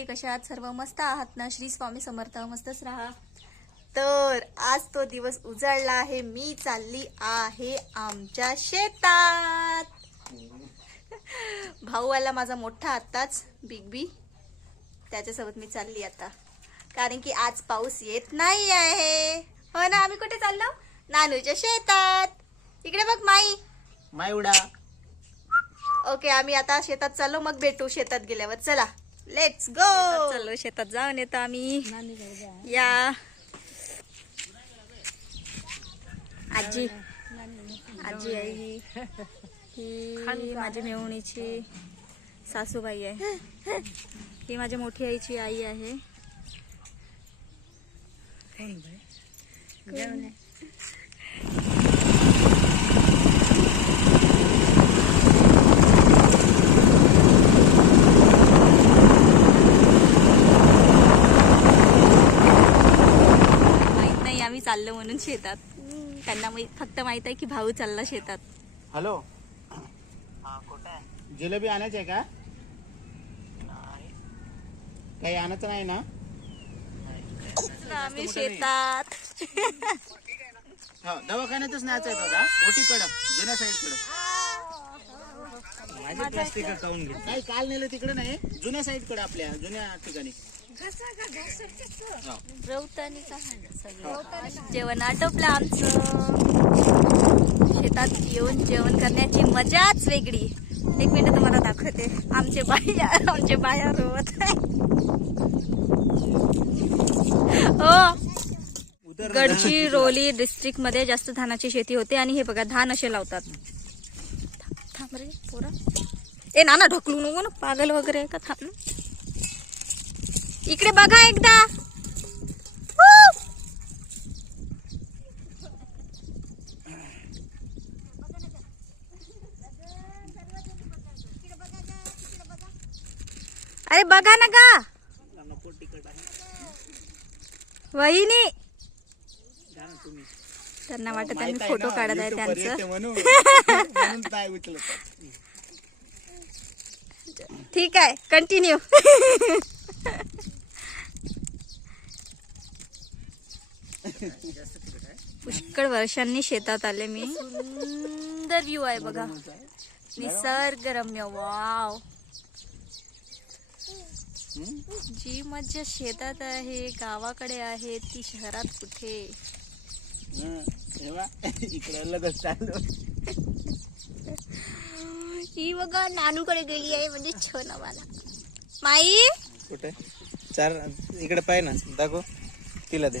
मंडळी कशा आहात सर्व मस्त आहात ना? श्री स्वामी समर्थ मस्तच राहा. तर आज तो दिवस उजाडला आहे. मी चालली आहे आमच्या शेतात. भाऊ आला माझा मोठा आत्ताच बिग बी त्याच्यासोबत मी चालली आता. कारण की आज पाऊस येत नाही आहे. हो ना? आम्ही कुठे चाललो? नानूच्या शेतात. इकडे बघ माई. मायवडा ओके आम्ही आता शेतात चाललो. मग भेटू शेतात गेल्यावर. चला. लेट्स गो चाललो शेतात जाऊन येतो आम्ही. या. आजी. आजी आहे ही. ही माझ्या मेवणीची सासूबाई आहे. ही माझ्या मोठी आईची आई आहे नाही आम्ही चाललो म्हणून शेतात. त्यांना माहित- फक्त माहीत आहे की भाऊ चालला शेतात. हॅलो. जिलेबी आणायची आहे का? काही आणायचं नाही ना? आम्ही शेतात. हो दवाखान्यातच न्यायचं आहे दादा. जुन्या साईडकडं. माझे प्लास्टिक काऊन घे. नाही काल नेलं तिकडे नाही. जुन्या साईडकडे आपल्या जुन्या ठिकाणी. रवतानी का सगळं. जेवण आटोपलं आमचं. शेतात येऊन जेवण करण्याची मजाच वेगळी. एक मिनिट तुम्हाला दाखवते. आमचे बाया आमचे बाया रोवत हो. गडचिरोली डिस्ट्रिक्टमध्ये जास्त धानाची शेती होते आणि हे बघा धान असे लावतात. थांब- रे पोरा. ए नाना ढकलू नको ना. पागल वगैरे का? थांब. इकडे बघा एकदा! अरे बघा ना का वहिनी. त्यांना वाटत मी फोटो काढत आहे त्यांचं. ठीक आहे कंटिन्यू पुष्कळ वर्षांनी शेतात आले मी. सुंदर व्ह्यू आहे बघा. निसर्गरम्य वाव जी मज्जा शेतात आहे गावाकडे आहे ती शहरात कुठे? ही बघा नानूकडे गेली आहे म्हणजे छन मला माई? कुठे? चार इकडे पाय ना दाखव. तिला दे.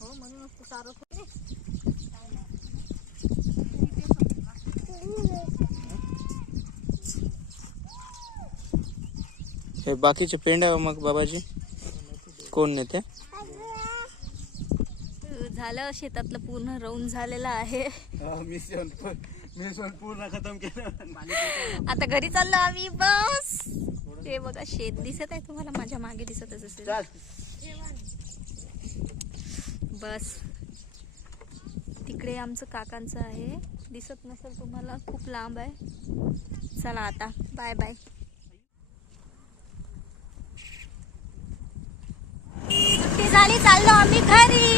हो म्हणूनच सारं हे बाकीचे पेंड्या मग बाबाजी. कोण नेते? झालं शेतातलं पूर्ण रवून झालेलं आहे. मिशन पूर्ण खतम केलं. आता घरी चाललो आम्ही बस! हे बघा शेत दिसत आहे तुम्हाला माझ्या मागे दिसतच असेल. चल. बस. तिकडे आमचं काकांचं आहे. दिसत नसेल तुम्हाला खूप लांब आहे. चला आता बाय बाय सुट्टी झाली चाललो आम्ही घरी.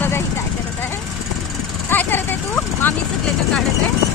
बघा ही काय करत आहे. काय करत आहे तू? मामी चुकल्याचं काढत आहे.